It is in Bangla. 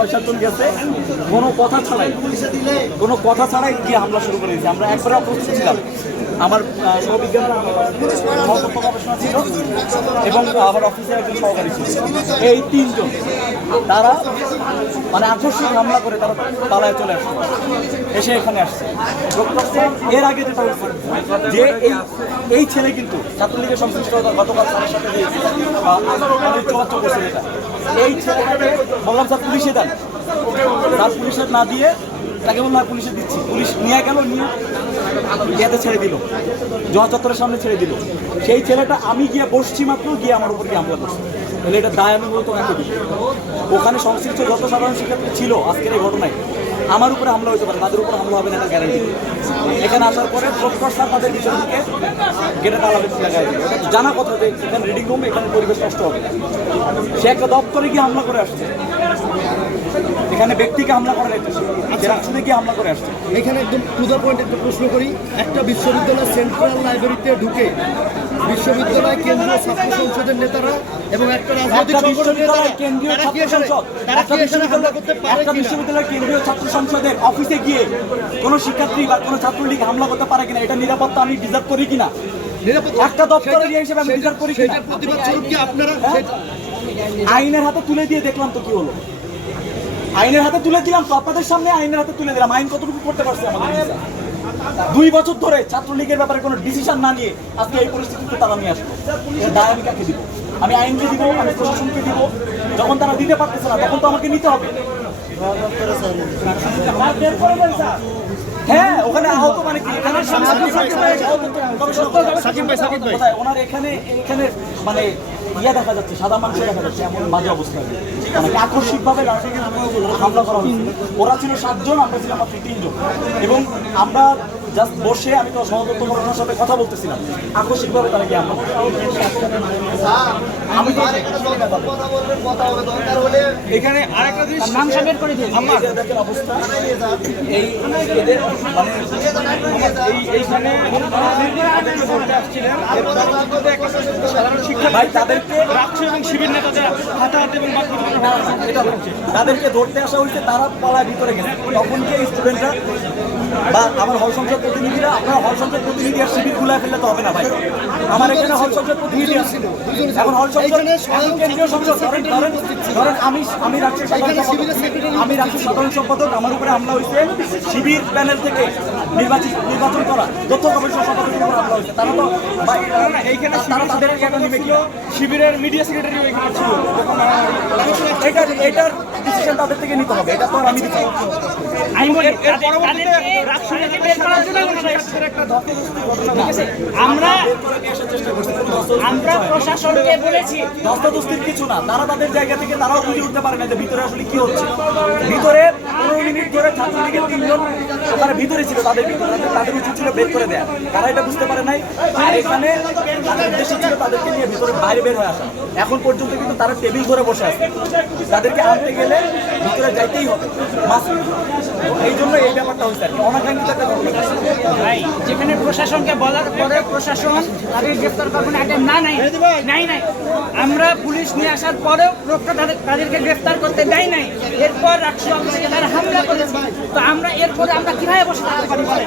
6-7 জন গেছে, কোনো কথা ছাড়াই গিয়ে হামলা শুরু করে দিয়েছে। আমরা একবারে অপ্রস্তুত ছিলাম। আমার সহবিজ্ঞান গবেষণা ছিল এবং আমার অফিসের একজন সহকারী ছিল। এই 3 জন তারা মানে আকস্মিক হামলা করে তারা পালায় চলে আসছে, এসে এখানে আসছে। এর আগে যেটা হয়েছে যে এই ছেলে কিন্তু ছাত্রলীগের সংশ্লিষ্টতা গতকাল স্যারের সাথে চর্চা করছে, যেটা এই ছেলেটাকে বললাম স্যার পুলিশে দেন, তার পুলিশের না দিয়ে তাকে বললাম পুলিশে দিচ্ছি, পুলিশ নিয়ে গেল, নিয়ে ইয়াতে ছেড়ে দিল, জহা চত্বরের সামনে ছেড়ে দিল। সেই ছেলেটা আমি গিয়ে বসছি মাত্র গিয়ে আমার উপর গিয়ে হামলা করছে। তাহলে এটা দায় আমি বলতো কাকে দিই? ওখানে সংশ্লিষ্ট যত সাধারণ শিক্ষার্থী ছিল আজকের এই ঘটনায় আমার উপরে হামলা হতে পারে, তাদের উপর হামলা হবে না, এটা গ্যারান্টি। এখানে আসার পরে প্রফেসর স্যার তাদের পিছন থেকে গেটে তালা বেশি লাগাই দিল। জানা কথা যে এখানে রিডিং রুম, এখানে পরিবেশ নষ্ট হবে। সে একটা দপ্তরে গিয়ে হামলা করে আসছে, এখানে ব্যক্তিকে হামলা করে রেখেছে, রাষ্ট্রকে গিয়ে হামলা করে আসছে। এখানে একদম টু দ্য পয়েন্ট একটা প্রশ্ন করি। একটা বিশ্ববিদ্যালয় সেন্ট্রাল লাইব্রেরিতে ঢুকে বিশ্ববিদ্যালয় কেন্দ্রীয় ছাত্র সংসদের নেতারা এবং একটা রাজনৈতিক বিশ্ববিদ্যালয়ের কেন্দ্রীয় ছাত্র সংসদের অফিসে গিয়ে কোনো শিক্ষার্থী বা কোনো ছাত্রলীগ হামলা করতে পারে কিনা, এটা নিরাপত্তা আমি ডিজার্ভ করি কিনা, একটা দপ্তরের হিসেবে আমি ডিজার্ভ করি কিনা? আপনারা আইনের হাতে তুলে দিয়ে দেখলাম তো কি হলো। আইনের হাতে তুলে দিলাম তো, আপনাদের সামনে আইনের হাতে তুলে দিলাম। আইন কতটুকু করতে পারছে আমাদের? 2 বছর ধরে ছাত্রলীগের ব্যাপারে কোনো ডিসিশন না নিয়ে আজকে এই পরিস্থিতিতে তারা নিয়ে আসলো। এর দায় আমি কাকে দিব? আমি আইনকে দিব, আমি প্রশাসনকে দিব। যখন তারা দিতে পারতেছে না তখন তো আমাকে নিতে হবে। হ্যাঁ, ওখানে আহত মানে কি? ওনার এখানে মানে ইয়ে দেখা যাচ্ছে, সাদা মাংস দেখা যাচ্ছে, এমন বাজে অবস্থা। মানে আকস্মিকভাবে হামলা করা হয়েছে। ওরা ছিল 7 জন, আমরা ছিলাম মাত্র 3 জন। এবং আমরা জাস্ট বসে, আমি তো সহদত্ত করোনার সাথে কথা বলতেছিলাম, আকস্মিকভাবে তারা গিয়ে আমরা এখানে আরেকটা জিনিস নাম সাবের করে দিয়েছি। আমার দেখেন অবস্থা এই এদের মানে এইখানে সাধারণ শিক্ষা ভাই তাদেরকে রাষ্ট্র এবং শিবির নেতাদের হাতাহাতি এবং এটা হচ্ছে, তাদেরকে ধরতে আসা হয়েছে, তারা পালায় ভিতরে গেছে। তখন যে স্টুডেন্টরা বা আমার হল সংসদ প্রতিনিধিরা, আপনার হল সংসদ প্রতিনিধি আর শিবির গুলায় ফেললে তো হবে না ভাই। আমার এখানে হল সংসদ প্রতিনিধি আছে, এখন হল সংসদ কেন্দ্রীয় সংসদ ধরেন আমি রাষ্ট্রীয় সাধারণ সম্পাদক, আমার উপরে হামলা হয়েছে শিবির প্যানেল থেকে নির্বাচন করা তথ্য কমিশন সম্পাদকের উপর হামলা হয়েছে। তারা তো এইখানে তাদের নেমে কি শিবিরের মিডিয়া সেক্রেটারি এখানে ছিল, এটার ডিসিশন তাদের থেকে নিতে হবে, এটা তো আর আমি দিতে আমরা প্রশাসনকে বলেছি ধস্তাধস্তির কিছু না, তারা তাদের জায়গা থেকে তারাও বুঝে উঠতে পারে না যে ভিতরে আসলে কি হচ্ছে। ভিতরে 15 মিনিট ধরে ছাত্রলীগের 3 জন ওখানে ভিতরে ছিল, তাদের উচিত ছিল বের করে দেয়া, তারা এটা বুঝতে পারে নাই। আর এখানে তাদের উদ্দেশ্য ছিল তাদেরকে নিয়ে ভিতরে বাইরে বের হয়ে আসা। এখন পর্যন্ত কিন্তু তারা টেবিল ধরে বসে আছে, তাদেরকে আনতে গেলে ভিতরে যাইতেই হবে। এই জন্য এই ব্যাপারটা হচ্ছে আর কি, অনাকাঙ্ক্ষিত একটা ঘটনা। যেখানে প্রশাসনকে বলার পরে প্রশাসন তাদের গ্রেফতার করবে না, এটা নাই আমরা পুলিশ নিয়ে আসার পরেও লোকটা তাদেরকে গ্রেফতার করতে দেয় নাই। এরপর রাষ্ট্র অফিসে তারা হামলা করেছে, তো আমরা এরপরে আমরা কিভাবে বসে থাকতে পারি?